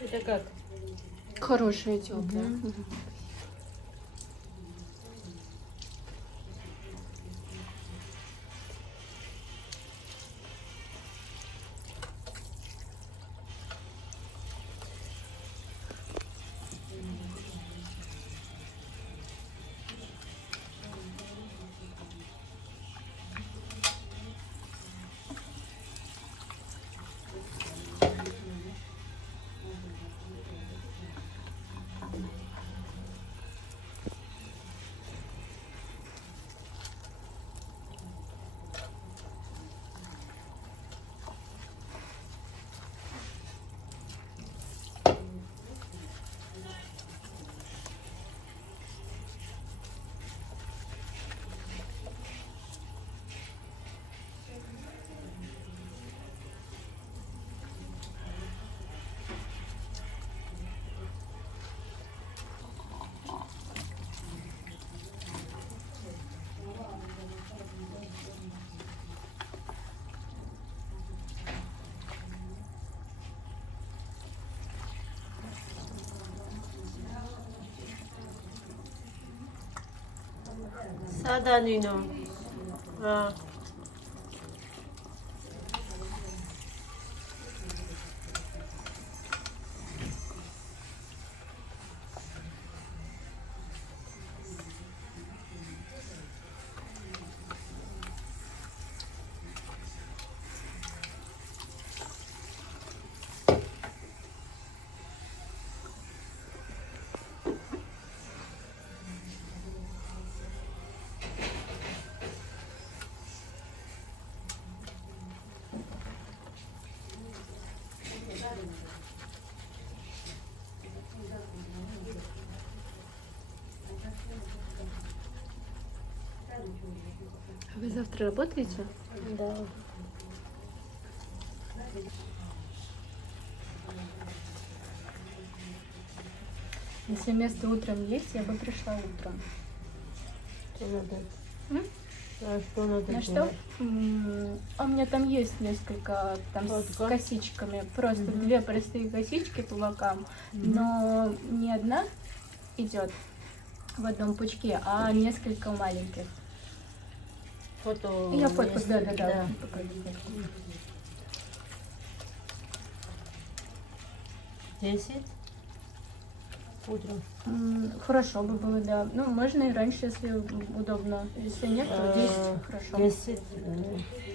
Это как? Хорошая, теплая. Sadanino. Ah. Вы завтра работаете? Да. Если место утром есть, я бы пришла утром. Что надо? М? А что надо На что? делать? А у меня там есть несколько там с Кладка? косичками. Просто две простые косички по бокам. Но не одна идет в одном пучке, а несколько маленьких. Фото. Я фотку, есть? да. Да. Покажу фотку. 10 утром. Хорошо бы было, да. Ну, можно и раньше, если удобно. Если нет, то 10, хорошо. 10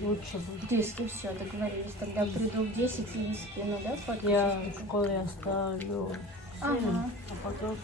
лучше будет. 10, и все, договорились. Тогда приду в 10 и скину, да, фотку? Я в школе оставлю 7, Ага. а потом...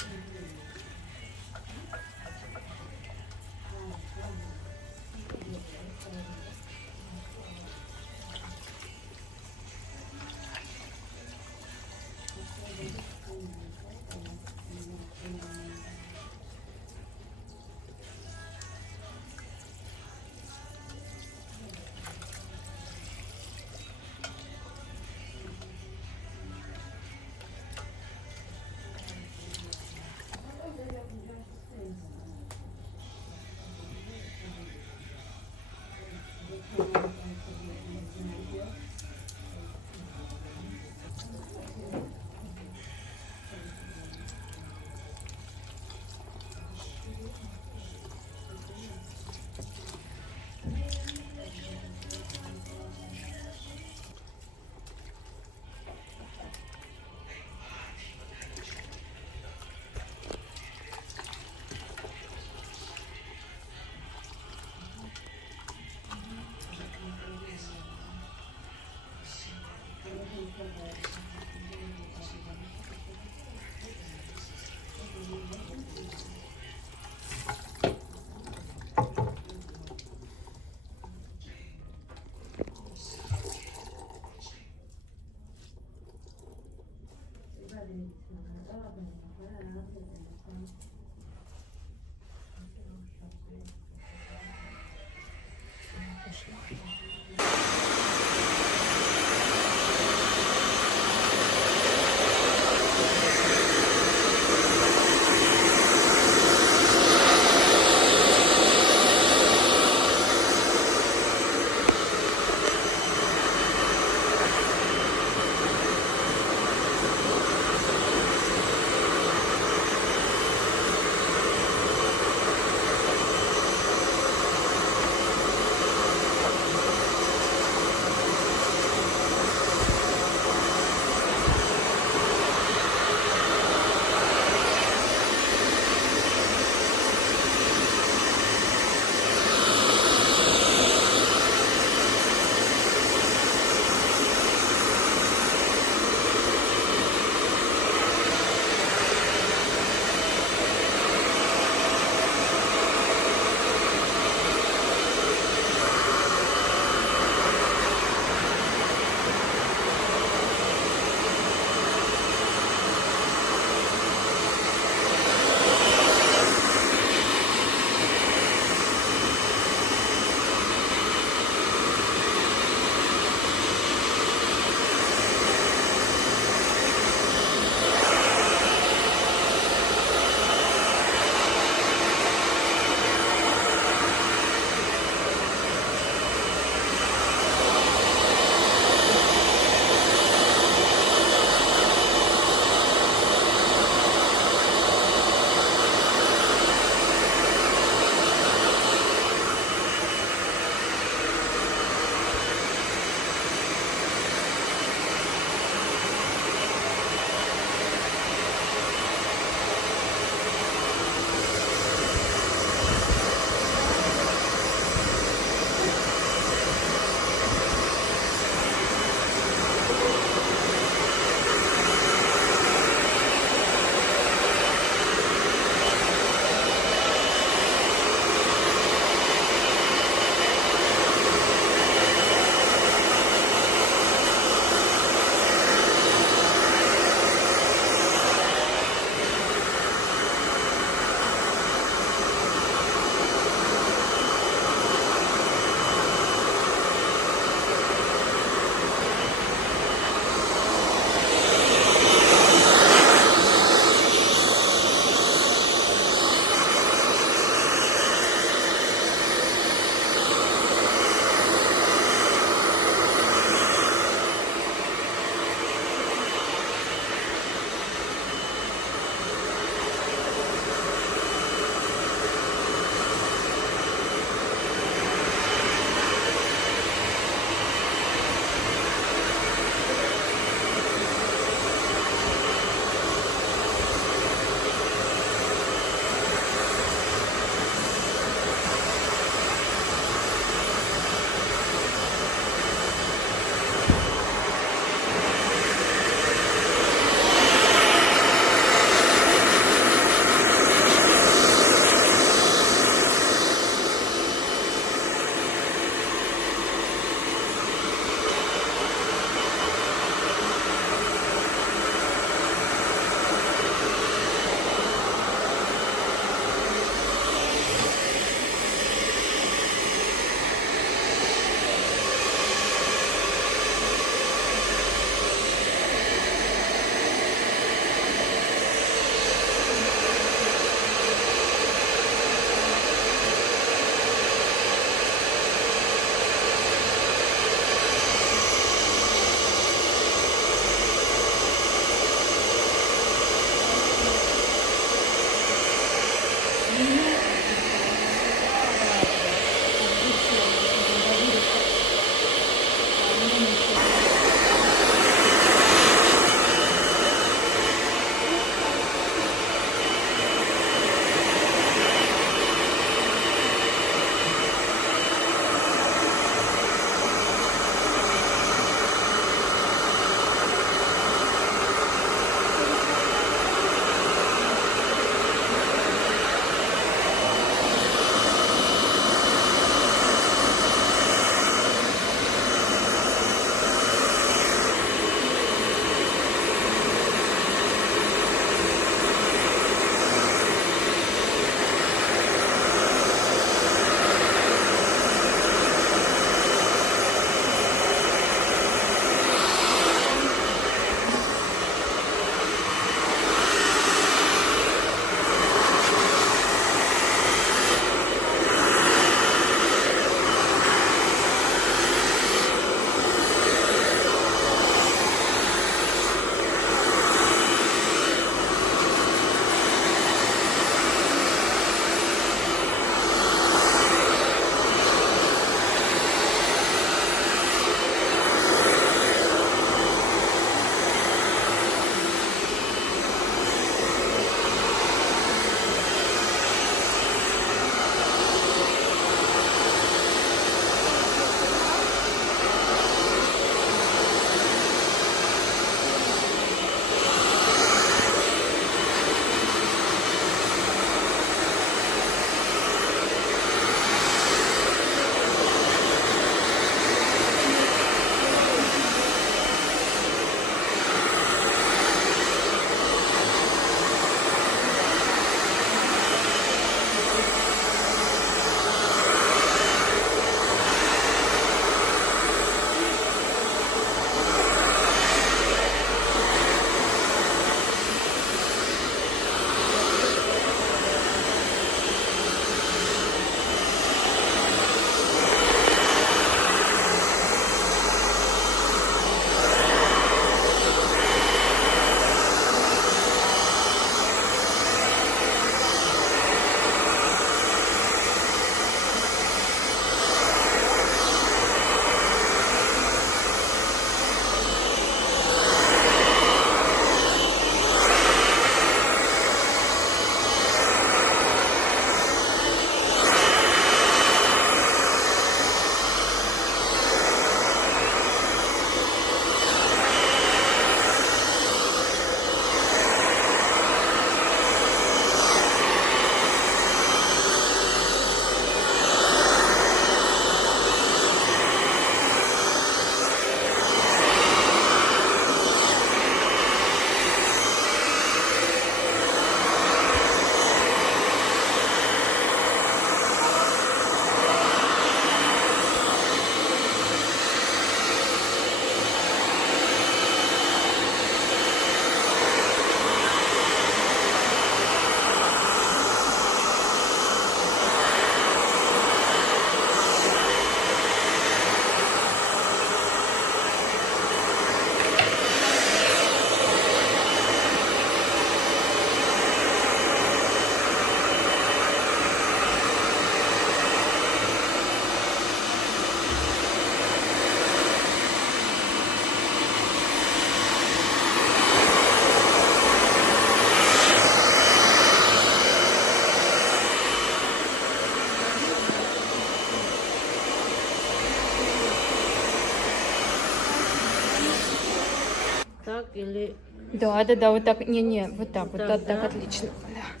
Так или... Да, вот так. Не, вот так, вот так, так, отлично. Да.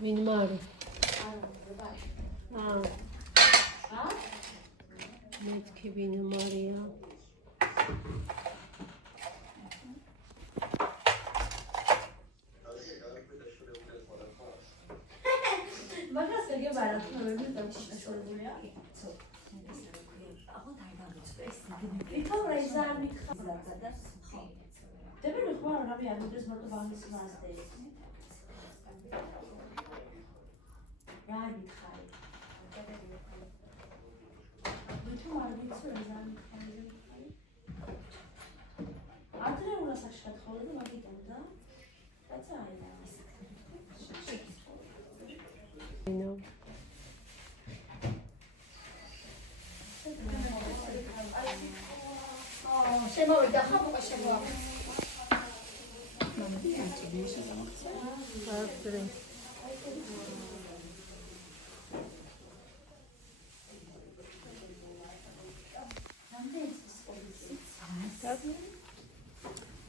Минимари. Метки Минимария.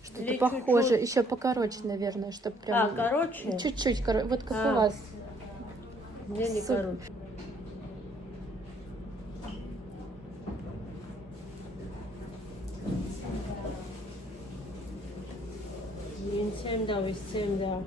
Что-то похоже, еще покороче, наверное, чтобы прям... короче? Чуть-чуть, вот как у вас. Мне не короче. Винцем, висцем, да.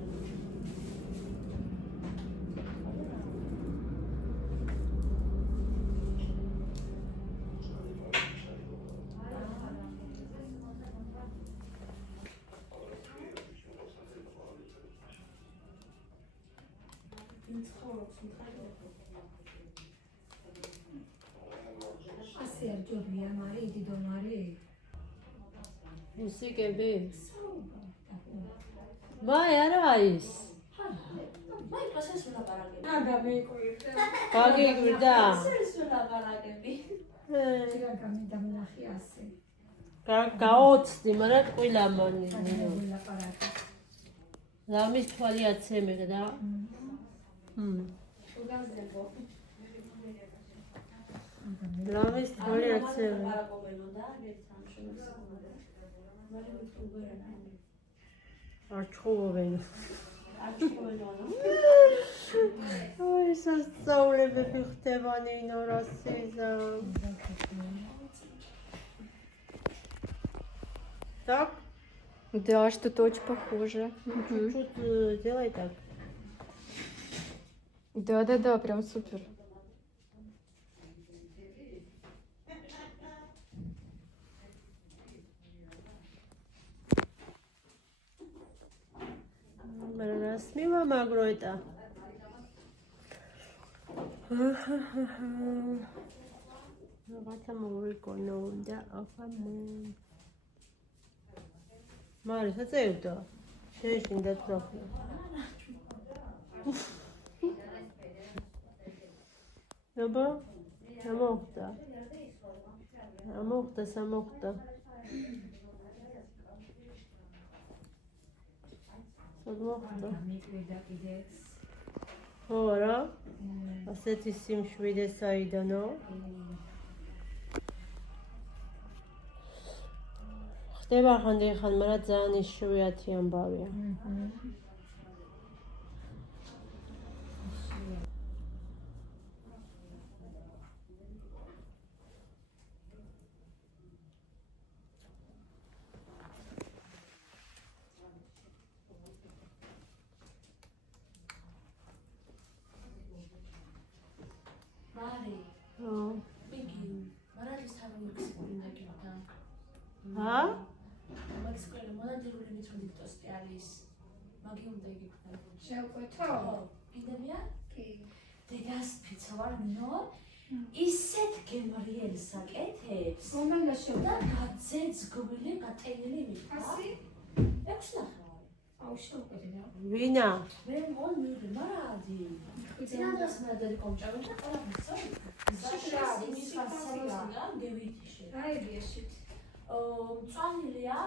Ისიკები? ვაი, არა ის. გაგიგვირდა? გაოცდი, მაგრამ ტყუილა მონინო. ლამის თვალი აცემეგდა? ლამის თვალი აცემეგდა. არჩხოვენ. ой, სასწაულებები ხდება ნინო რასიზა. Так? Да, что-то очень похоже. Чуть-чуть делай так. Да, прям супер. Расмила магроита. Вата мориконо да афам. Мари, საწევდა. შეიშინ დაწახლა. აბა, ამოხდა. სამოხდა. სამოხდა. ხო რა? ასეთი სიმშვიდე საიდანო? ხდება ხანდახან, მაგრამ ძალიან იშვიათი ამბავია. მაგი უნდა იგი ქნა. შევკვეთო? კიდევია? კი. დედას ფიცავარ ნინო. ისეთ გემრიელ საკეთებს. რომელაში და გაძეძგვილი, გატენილი მიყვა. ასი? 6 ნახევარი. აუ შევკვეთო. ვინა? მე მგონი მივიდა, მარადი. წინადას მადარი კომჭავენ და ყველაფერს სწორი. შაშა, იმის ფასადია, გევითიში. რაებიაში? მწვანილია,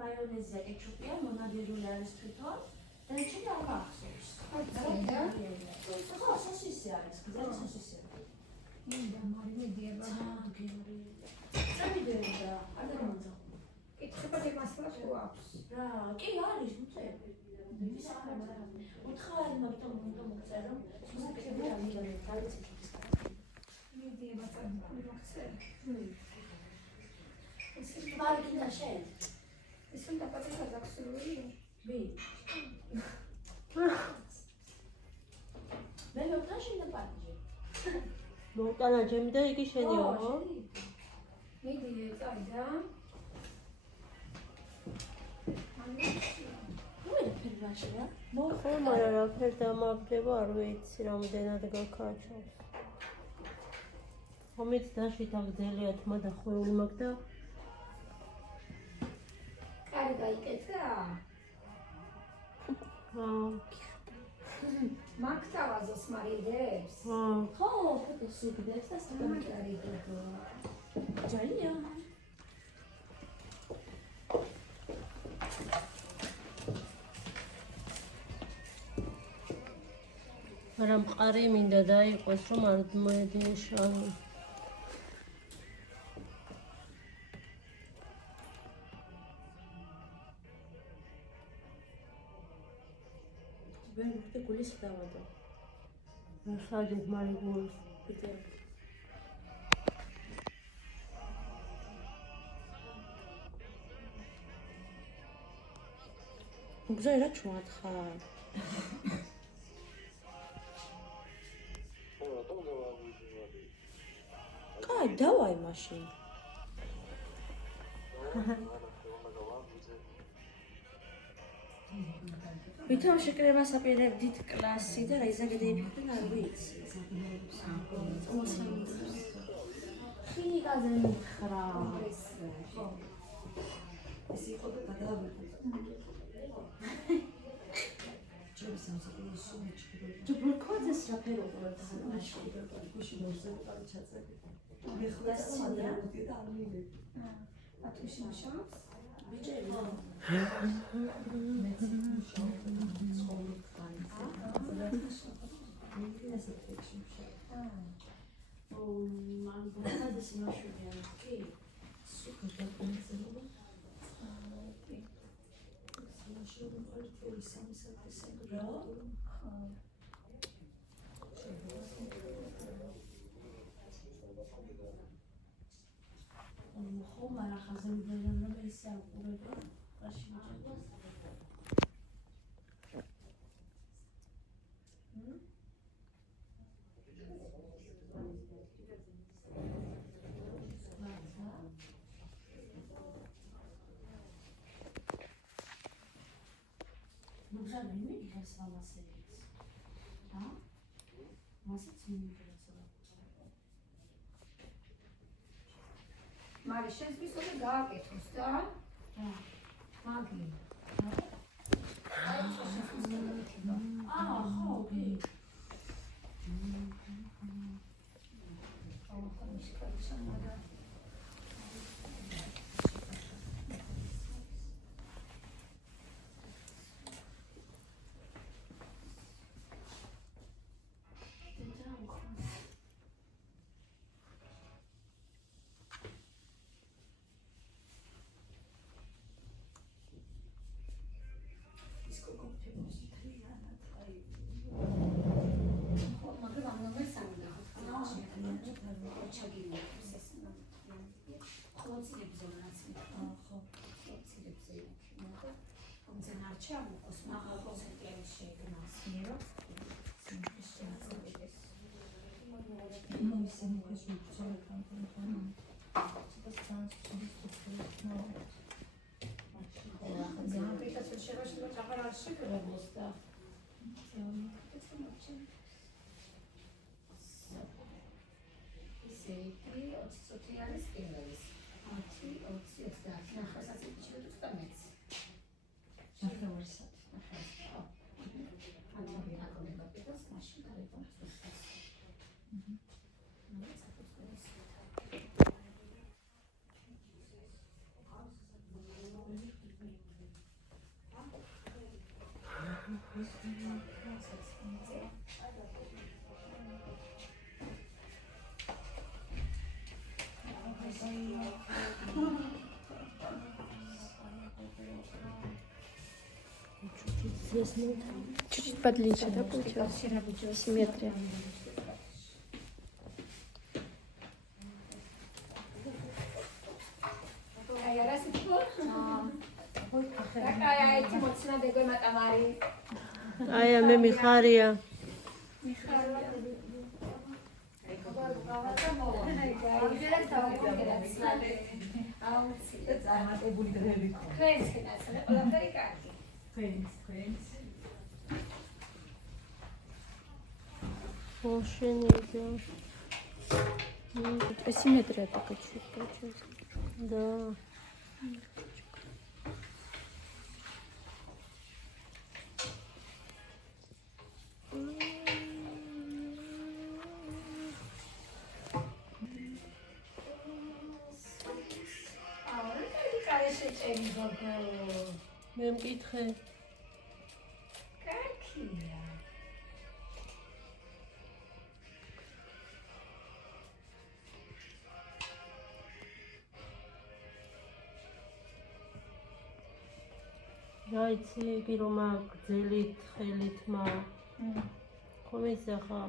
მაიონეზია, კეჩუპია, მონადირული არის თვითონ. და ჩემი არ გახსოვს. ხო, სოსისი არის, გზელი სოსისი. მინდა მარინედიება. გემრიელი. წამიდერი და არ დამოძახ. კითხებად იმასლა თუ აქვს? რა, კი არის, უწევი. ის ახლა უთხარი მაგიტომ უნდა მოგწერო. სუსტიკები ამიდან დავიცეჭის. მიდიება წამი მოგწერე. მარკინა შენ. ის უნდა პატარა ზაქსურული. ვი. მე მოკლა შენ და პარიჯი. მოკანა ჩემი და იგი შენიო, ხო? მიდი წაიდა. ნუ ფერვაშია. ხო, მაგრამ რაფერ დამაგდება, არ ვიცი, რამდენად გაქაჩავს. ხომიც დაშითა გძელია თმა და ხვეული მაქვს და კარი გაიკეთა? მაგთავაზოს მარიდებს? ხო, ფოტოს იგდებს და კარი გაიკეთა. ჯალია. მაგრამ მყარი მინდა დაიყოს, რომ არ მოედიშავი. ვერ მიხდი გულის დავადო. საჯეთ მარიგულს. ბიტე. მგზა რა ჩუათხარ? კაი, დავაი მაშინ. ვითომ შეკრებას აპირებდით კლასი და რა იზაგდებიან არ ვიცი. ხინიკაზე მიხრა. ეს იყო და გადავიდეთ. ჯბრკოძეს რა ფერო ყურებდა მაშინ. გუში მოსწევდა ჩაწები. მე ხლას ცანდროდი და არ მივედი. ათუში მუშაობს? ბიჭები. ხო, მაგრამ ხაზე ვიდეო რომ ისე აყურებდა, ყაში მიჭერდა. Ну, жаль, не видишь, я вас сидит. Да? Масыц не интересно. მარი შენს მისული გააკეთოს და? მაგი. ხო, ოკეი. Записаться вчера Başında çakar aşık olmuştu. Seyitli, otisotiyalist geliriz. Nefes içiyoruz da met. Nefes. Antalya konuda biraz maşın tarafından susuz. Здесь нет. Чуть-чуть подличие, да, получилось? Симметрия. Aya me Miharia. Ошенега. Асимметрия такая чуть получилась. Да. მე მკითხე. Какие? რა იცი, იგი რომ გძელით, ხელით მა. ხომ ისახა.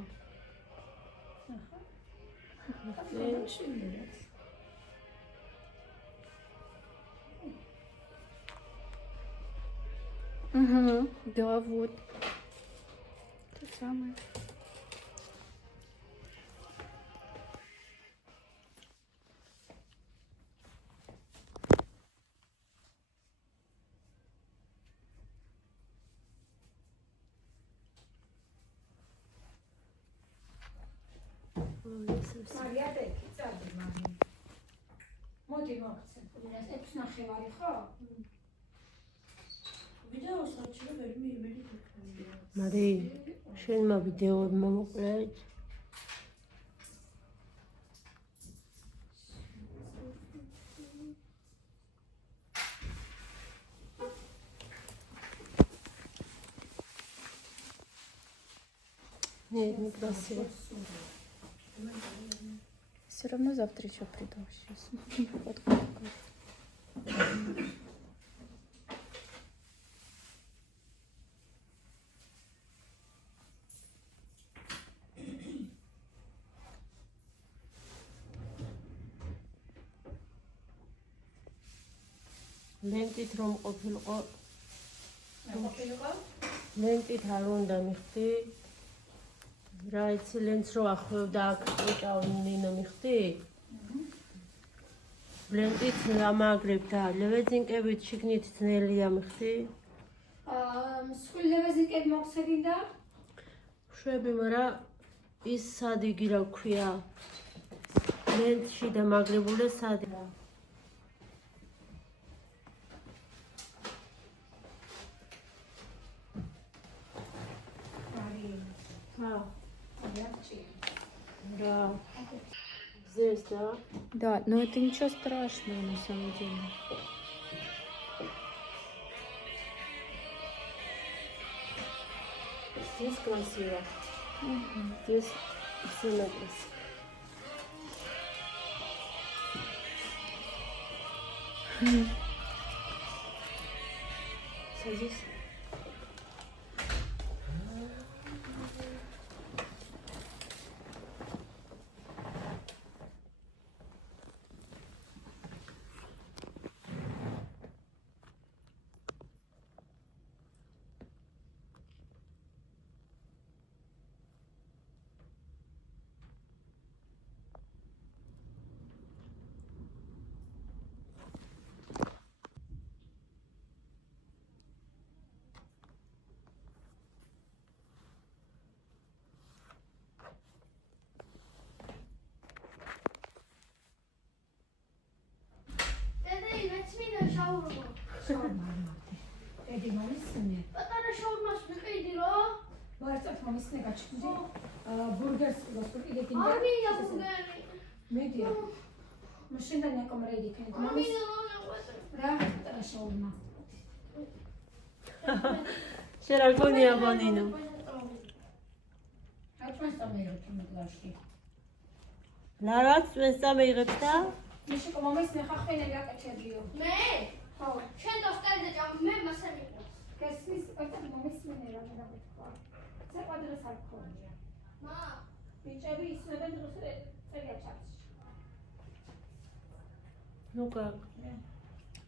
Угу, да, вот. То самое. Мария, дай, кицади, Мария. Моди мокце. У нас ექვს ნახევარი ხო? ვიდეოს აჩვენე ვერ მიიმედი მარი, შენმა ვიდეოები მომოყრეთ? Нет, некрасиво. Все равно завтра еще приду сейчас. Фотку покажу. ლენტით რომ ყოფილიყო, ყოფილიყო? ლენტით არ უნდა მიხდი. რა იცი, ლენტს რო ახვევდა აქ ეკავნინო მიხდი. ლენტით ამაგრებ და ლევეზინკებით შიგნით ძნელია მიხდი. მსხვილი ლევეზინკები მოგცედინდა? შვები, მაგრამ ის სად იგი რა ქვია? ლენტში დამაგრებული სადი. Да. Здесь, да? Да, но это ничего страшного на самом деле. Здесь красиво. Здесь сильно красиво. Садись. შაურმა. შაურმა არ მოვდი. ედი მომისმენე. პატარა შაურმას ვიყიდი რა. ვარწევთ მომისმენე გაჩქნდი. ბურგერს გასული ეგეთი. არ მინდა ბურგერი. მედია. მაშინდა ნაკომრედი ქენთ. არ მინდა მონაკვეთე. რა პატარა შაურმა. შენ რა გონია ბონინო? რა წამეროთ მოდლაში. ლარაც წვენს წამეიღებს და მიშე მომისმენე ხახენელი აკეთებიო. მე? ხო. შენ დასკარზე ჯამ მე მასე მიყვარს. გესმის პატარა მომისმენე რა მეგეთქვა. ზე ყვადრას არ ქონია. მა, ბიჭები ისნებენ დროს წერია ჩარჩი. ну как?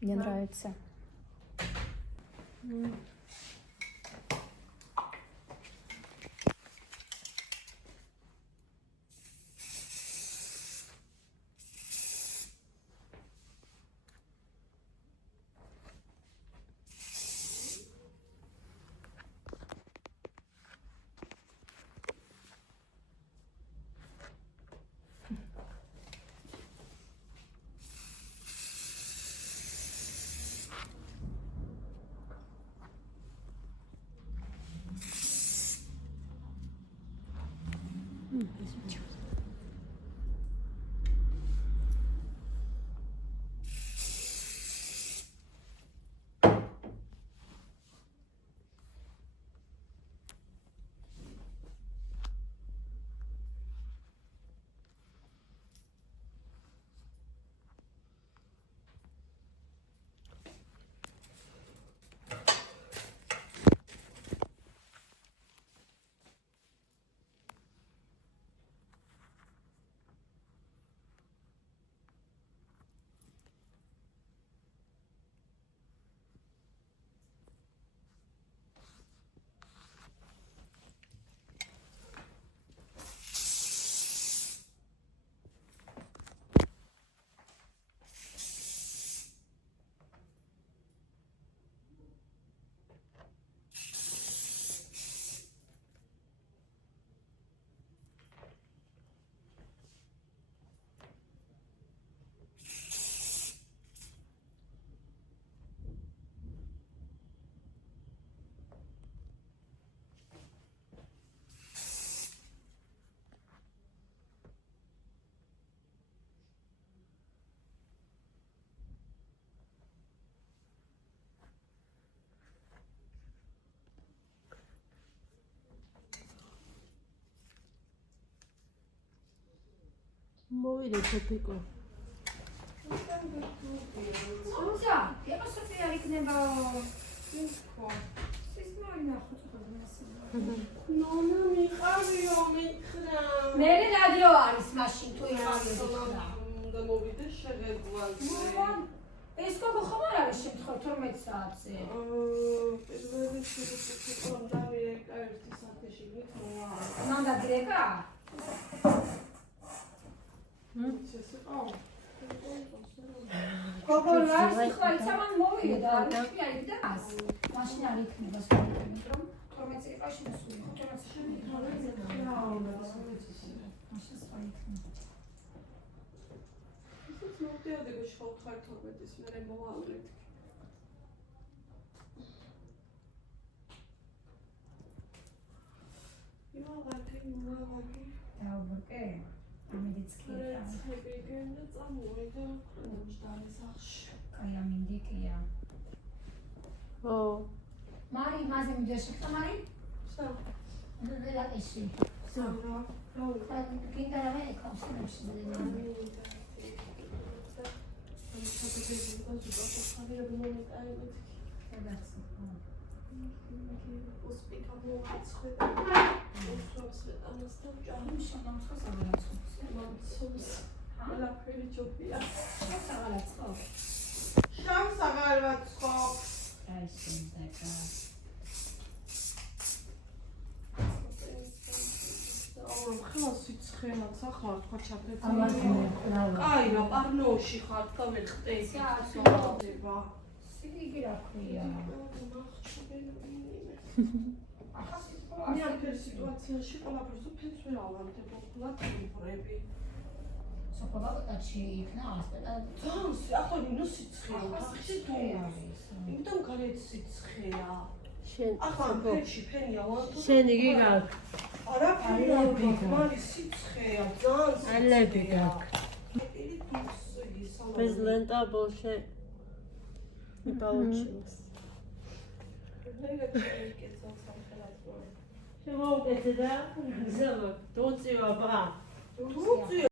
Мне нравится. მოვიდე თოფიკო. თუმცა, ეკოსოფი არ იქნება ის ხო. სისმარი ნახოთ ხოლმე. ნონა მიყავიო მითხრა. მე რადიო არის მაშინ თუ იყავიო. უნდა მოვიდე შეღებვალზე. ეს გოგო ხომ არ არის შემთხვევით 12 საათზე? პირველი შეგვიძლია უნდა ვირეკა 1 საათში მithmoa. მანდა გრეკა? გოგო რა ხარ სამან მოვიდე და არ არის და ას. მაშინ არ იქნება სწორედ რომ 12 წელიწადში მოსული. 12 წელიწადში მაშინ სწორედ იქნება. მოვდიოდი შევხარ 12-ის მერე მოვალდით. იმავე დაუბრკე. ამედიცკია. ცებიგენ და წამოვიდა მუშტარის სახში. კაი ამინდიკია. ო, მარი მაზე მიდეშეკა მარი? სა. ნუ ეში. სა. რა. კინდა რა მეკავს შემშინდა. აი რა პარნოოში ხარ და ვერ ხტეი. სიგი რა ქვია? მე ამ სიტუაციაში ყველაფერს ფენს ვერ ავანთებ, ხოლმე ვიყრები. სოფობა კოტაჩი იქნა ასპეტა. ძანს ახლა ნუ სიცხეა თახში თუ არის იმიტომ გარეთ სიცხეა შენ ახლა ფერში ფენია ვანთო შენ იგი გაქვს არა ფერი მაგარი სიცხეა ძანს ალები გაქვს без лента больше не получилось შემოვუკეთე და გზავა დოწივა ბა